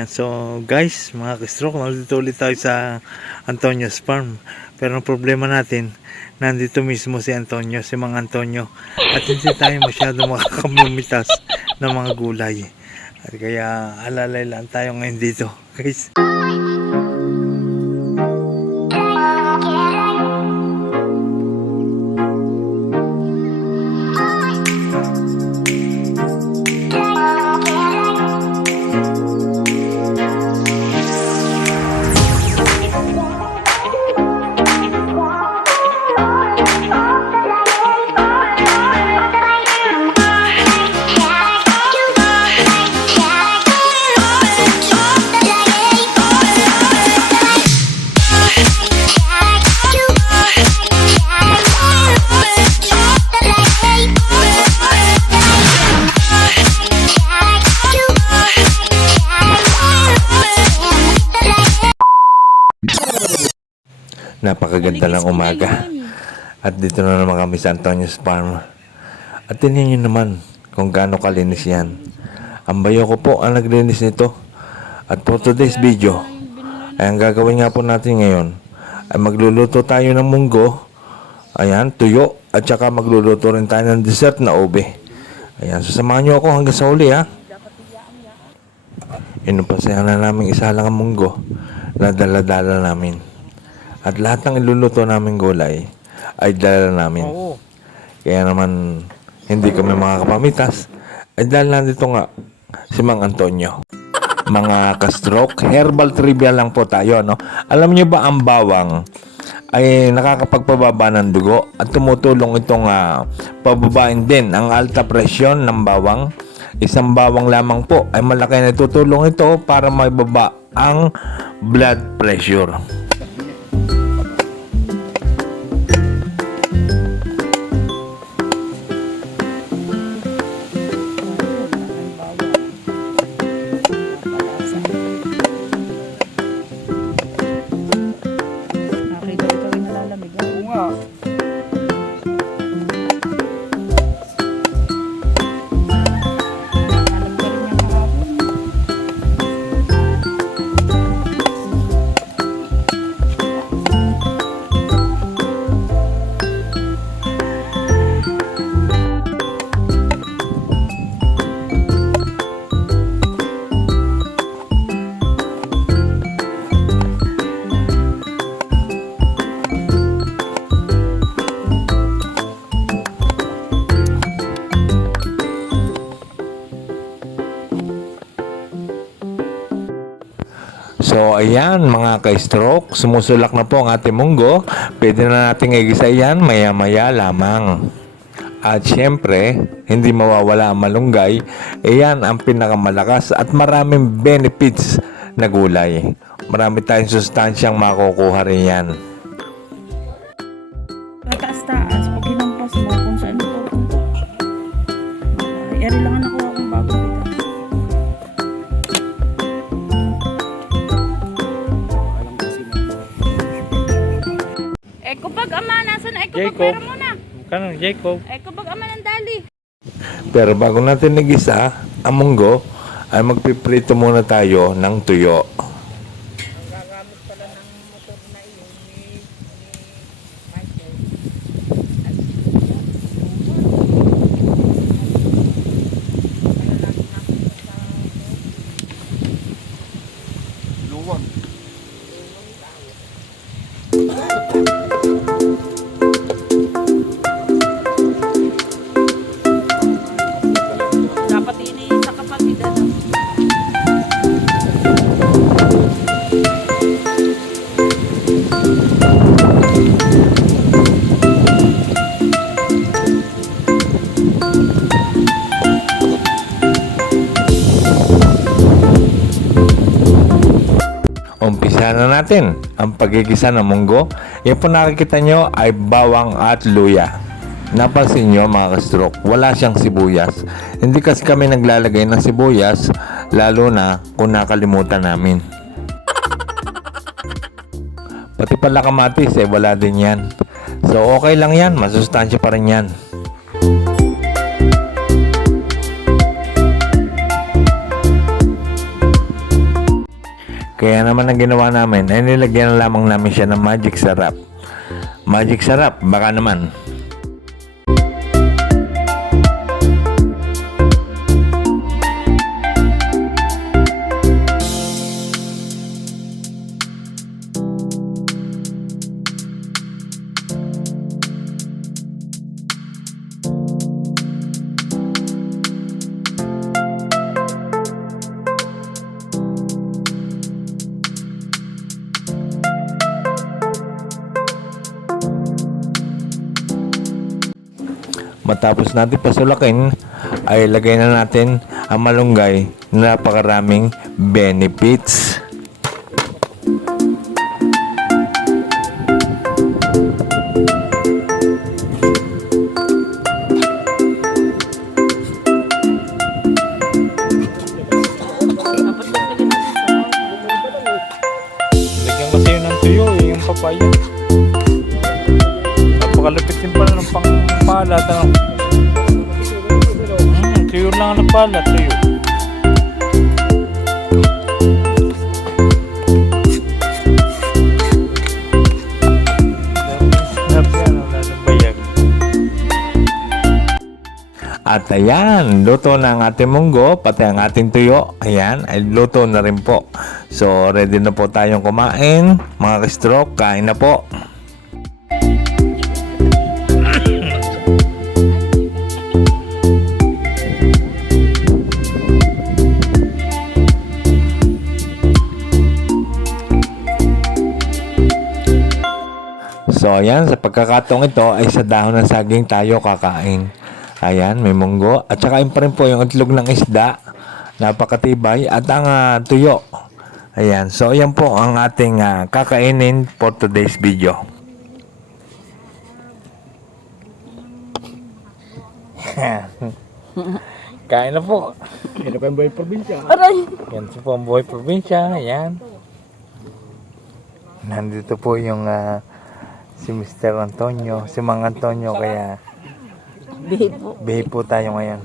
Ayan, so guys, mga ka-stroke, nandito ulit tayo sa Antonio's Farm. Pero ang problema natin, nandito mismo si Antonio, si Mang Antonio. At hindi tayo masyado makakamitas ng mga gulay. At kaya alalay lang tayo ngayon dito, guys. Napakaganda ng umaga. At dito na naman kami sa Antonio's Farm. At tingnan nyo naman kung gaano kalinis yan. Ang bayo ko po ang naglinis nito. At for today's video, ay ang gagawin nga po natin ngayon ay magluluto tayo ng munggo. Ayan, tuyo. At saka magluluto rin tayo ng dessert na ube. Ayan, so samahan nyo ako hanggang sa uli, ha. Inumpasahan na namin isa lang ang munggo na dala-dala namin. At lahat ng iluluto namin gulay ay dala namin. Kaya naman hindi kami makakapamitas. Ay dahil nandito nga si Mang Antonio. Mga ka-stroke, herbal trivia lang po tayo, no? Alam niyo ba ang bawang ay nakakapagpababa ng dugo at tumutulong itong pababain din ang alta presyon ng bawang. Isang bawang lamang po ay malaki na tutulong ito para maibaba ang blood pressure. So ayan mga ka-stroke, sumusulak na po ang ating munggo. Pwede na natin igisa yan maya-maya lamang. At syempre, hindi mawawala ang malunggay. Iyan ang pinakamalakas at maraming benefits na gulay. Marami tayong sustansyang makukuha rin yan. Taas-taas, pag hinampas mo kung saan ito. Eri lang ang nakuha kong bago dito. Kapag ama, nasa na? Kapag pera muna. Kanang Jacob. Kapag ama ng dali. Pero bago natin nagisa ang munggo, ay magpiprito muna tayo ng tuyo. Gagamit pala ng motor na iyon ni Luwag. dapat ini sa kapatid ano. Umpisa na natin ang pagigisa ng munggo. Yan po nakikita nyo ay bawang at luya. Napansin nyo mga ka-stroke, wala siyang sibuyas. Hindi kasi kami naglalagay ng sibuyas, lalo na kung nakalimutan namin. Pati pala kamatis wala din yan. So okay lang yan, masustansya pa rin yan. Kaya naman ang ginawa namin ay nilagyan na lamang namin siya ng magic sarap. Magic sarap, baka naman. Matapos natin pasulakin, ay lagay na natin ang malunggay na napakaraming benefits. Lagyan kasi yun ng tuyo eh, yung papaya. Napakalapit din pala ng pangpalat. Tuyo lang ang nagpalat, tuyo. At ayan, luto na ang ating munggo, pati ang ating tuyo. Ayan, ay luto na rin po. So, ready na po tayong kumain. Mga ka-stroke, kain na po. So, ayan, sa pagkakataong ito ay sa dahon ng saging tayo kakain. Ayan, may munggo. At saka yun pa rin po yung itlog ng isda. Napakatibay. At ang tuyo. Ayan. So, ayan po ang ating kakainin for today's video. Kain na po. Ito pa yung buhay probinsya. Aray! Yan po ang buhay probinsya. Ayan. Nandito po yung si Mr. Antonio, si Mang Antonio, kaya Bibo. behave po tayo ngayon.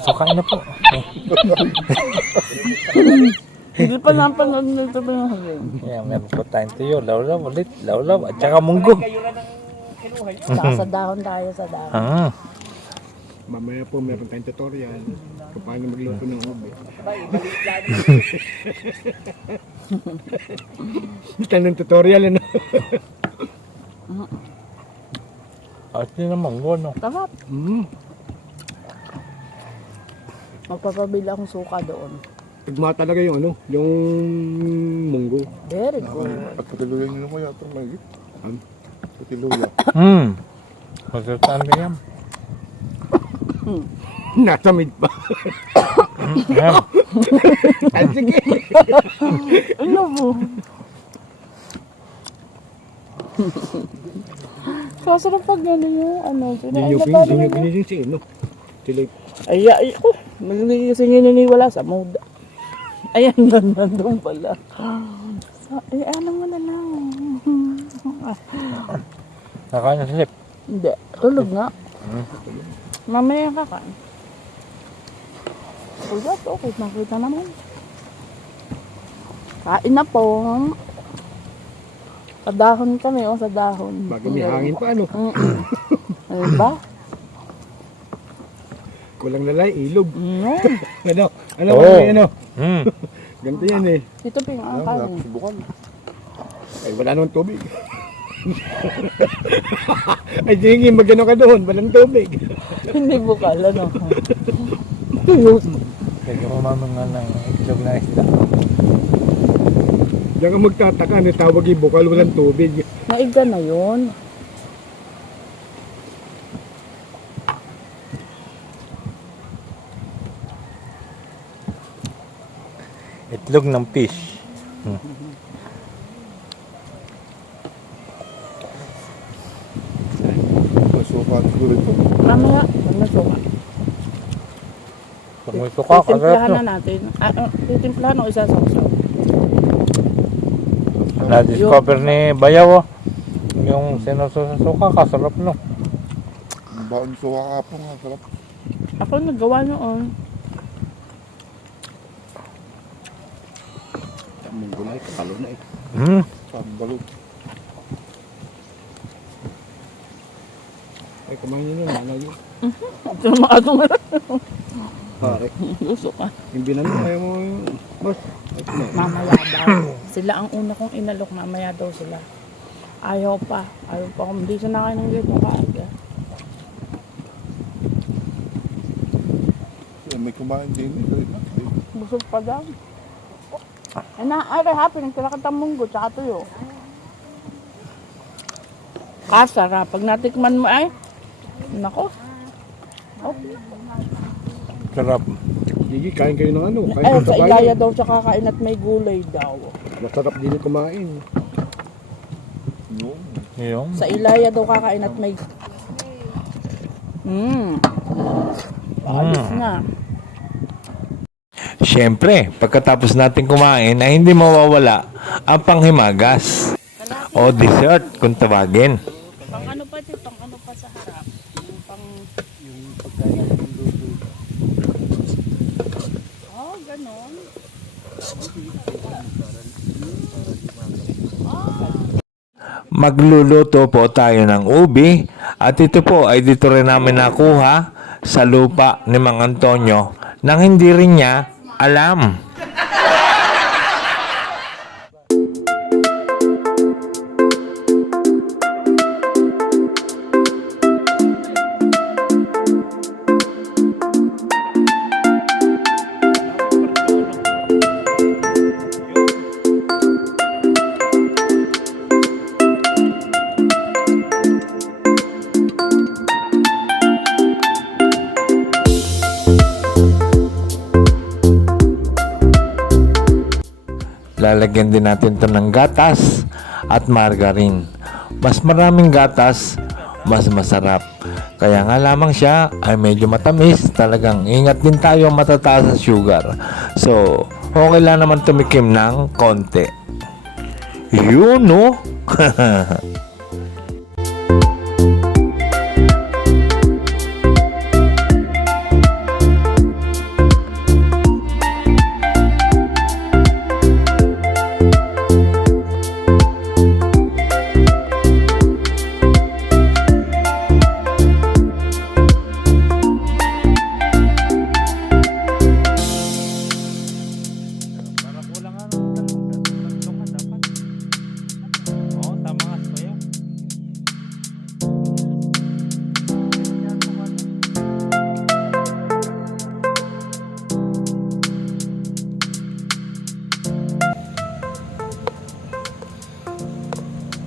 So kain na po. Hindi pa napanood nito ba yung hangin? Ayan, meron po tayong tuyo, lawlaw ulit, lawlaw, at saka munggo. Saka sa dahon tayo sa dahon. Ah, Mamaya po meron tayong tutorial kung paano magluto ng ube. Tanong tutorial ano? at yun ang munggo, no? Sarap. Magpapabili akong suka doon. Tugma talaga yung ano, yung munggo. Very good. At patiluyan nyo ko yata may patiluyan. Masarap na yan. Nasa mid pa. Ayan. Ay, sige. Ano mo? Sasarap pag gano'n yung ano. Yun yung si ano. Sila Ay, ko. Magiging niniwala sa mood. Ayan, nandun pala. Ay, ano mo na lang. Nakain na silip. Hindi, tulog nga. Mamaya kakain. Kuya, okay, nakita naman. Kain na po. Sa dahon kami, sa dahon. bagay may hangin pa ano. Ano ba? Kulang lalay, ilog. No. Ano? Ano Oo. ba ano? Ganito yan eh. Ito pa yung kain. Subukan. Ay, wala naman tubig. Ay, sige, magano ka doon. Walang tubig. Hindi bukal, ano. Lagyan mo mamang nga ng itlog na isda. Diyan ka magtataka, tawag yung bukal, walang tubig. Naiga na yun. Itlog ng fish. Masuka siguro ito. Mamaya, nasuka. Pag may suka, Titimplahan kasarap na no. natin. Titimplahan o isasawsaw. Na-discover ni Bayaw oh. Yung sinuso sa suka, kasarap no. Baon suka ka po nga, sarap. Ako naggawa noon. Munggo na kapalo na Sabalo. Ay, kumain nyo na, nanay yun. Ito yung mga atong Pare, gusto ka. yung binanong, ayaw mo yung... Boss, ay, kumain. Mamaya daw. Sila ang una kong inalok, mamaya daw sila. Ayaw pa. Ayaw pa kung hindi siya nakain ng ganito kaaga. May kumain din. Busog pa daw. Ay na, ay happy, nagkakatang munggo, tsaka tuyo. Kasarap. Pag natikman mo ay, nako. Okay. Sarap. Gigi, kain kayo ng ano? Kain Ay, ng sa kabayan. Ilaya daw siya kakain at may gulay daw. Masarap din yung kumain. Yung? Sa Ilaya daw kakain at may... Paalis na. Siyempre, pagkatapos natin kumain ay hindi mawawala ang panghimagas o dessert kung tawagin. Pang ano pa ito? Pang ano pa sa harap? Yung pang... Oh, ganon. Magluluto po tayo ng ubi at ito po ay dito rin namin nakuha sa lupa ni Mang Antonio nang hindi rin niya alam. Lalagyan din natin to ng gatas at margarine. Mas maraming gatas, mas masarap. Kaya nga lamang siya ay medyo matamis. Talagang ingat din tayo matataas sa sugar. So, okay lang naman tumikim ng konti. Yun, no?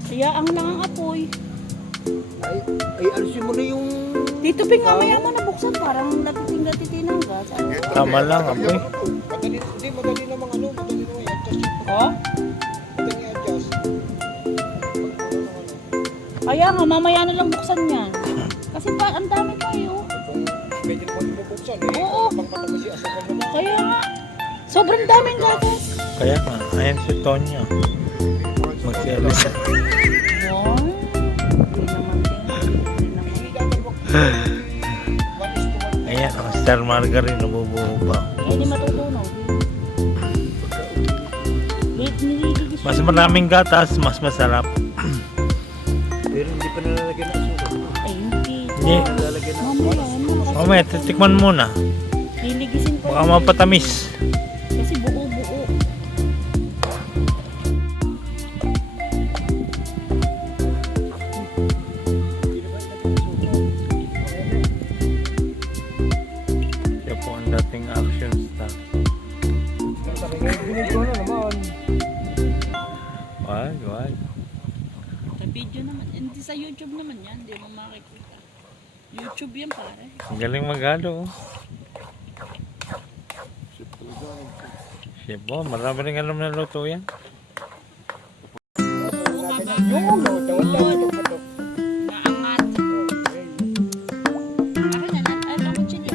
Kaya ang nangangapoy. Ay, alisin mo na yung... Dito ping mamaya mo nabuksan. Parang natiting ng gas. Tama lang, apoy. Madali, hindi, madali namang ano, madali namang i-adjust yun. Oh? Madali i-adjust. Kaya nga, mamaya na lang buksan yan. Kasi pa, ang dami tayo. Pwede mo bubuksan eh. Oo. Pang matagal si asal mo. Kaya nga, sobrang daming gatas. Kaya nga, ayan si Tonyo. Magsialis. Wow. Hindi naman din. Ayan, ang star margarine nabubuo pa. Hindi matutunaw. Nililigis Mas maraming gatas, mas masarap. Pero hindi pa nalalagyan ng asukal. Ay, hindi. Hindi. Nalalagyan ng Mamaya na. Mamaya, titikman muna. Liligisin ko. Baka mapatamis. Kasi buo-buo. Siya po ang dating action star. Binigyan na naman. Wag. Sa video naman. Hindi sa YouTube naman yan. Hindi mo makikita. YouTube yan pare. Ang galing magalo. Siya po, marami rin alam na luto yan. Yung naangat. Akin na lang. Ay, ako chili.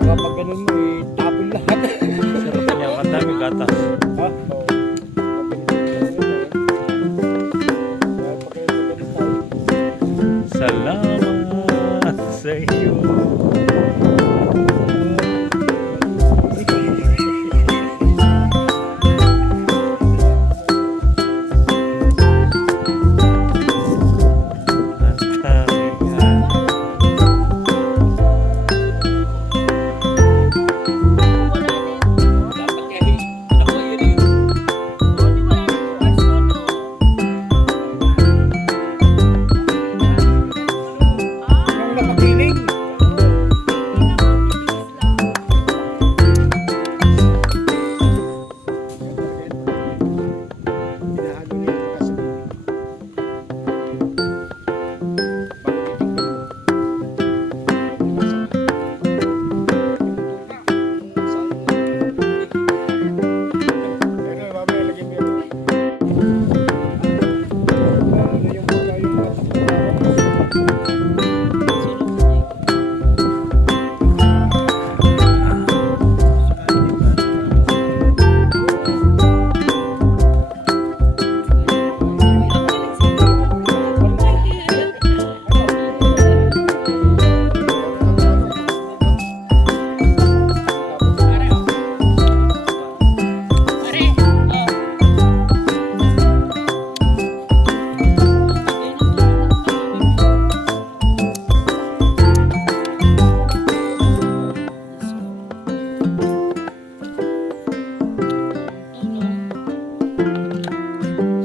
Baka pag ganun mo, itapon lahat. Sarap niya, ang dami gatas. Salamat sa iyo. Nung napakiling. Hinahalo niya yung pagkasabi. Pero mamaya lagyan mo yun. Ano yung pagkain mo?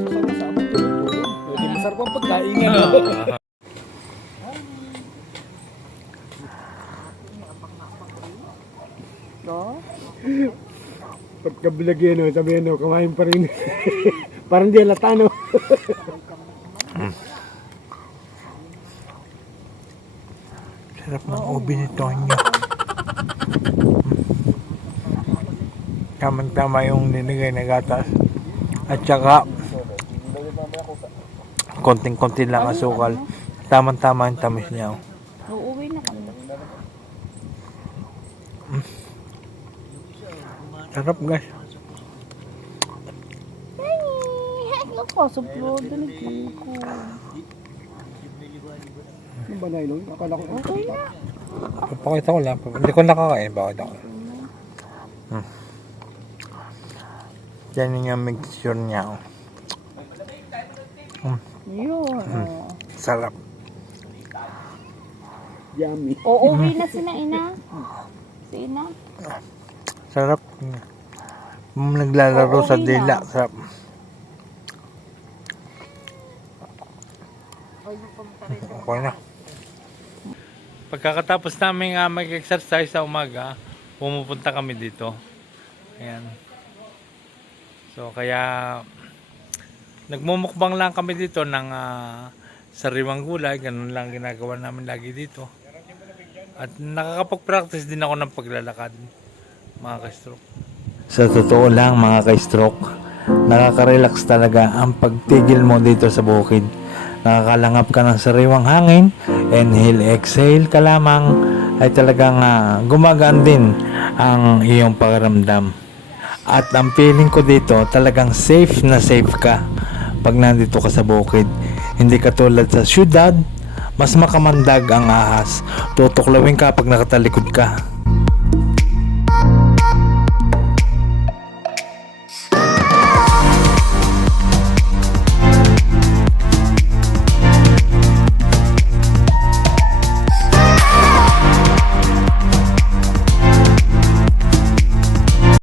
Sama-sama tulog-tulog. Hindi masarap ang pagkain nga. No? Pagkabilagyan, no, sabihin, no, kumain pa rin. Parang di halata, no? Sarap ng ubi ni Tonyo. Tamang-tama yung ninigay na gatas. At saka, konting-konti lang asukal. Tamang-tama yung tamis niya. Uuwi na kami. Sarap guys. Ay, nakasuplo. Dalig ko. Ano ba na yun? Akala ko Okay na. Papakita ko lang. Hindi ko nakakain. Bakit ako? Yan yung mixture niya. Yun. Sarap. yummy. Uuwi na si Ina. Si Ina. Sarap. Naglalaro sa Okay dila. na. Sarap. Okay na. Pagkakatapos namin mag-exercise sa umaga, pumupunta kami dito. Ayan. So kaya nagmumukbang lang kami dito ng sariwang gulay. Ganun lang ginagawa namin lagi dito. At nakakapag-practice din ako ng paglalakad, mga ka-stroke. Sa totoo lang mga ka-stroke, nakaka-relax talaga ang pagtigil mo dito sa bukid. Nakakalangap ka ng sariwang hangin, inhale, exhale ka lamang, ay talagang gumagaan din ang iyong pakiramdam. At ang feeling ko dito, talagang safe na safe ka pag nandito ka sa bukid. Hindi katulad sa syudad, mas makamandag ang ahas. Tutuklawin ka pag nakatalikod ka.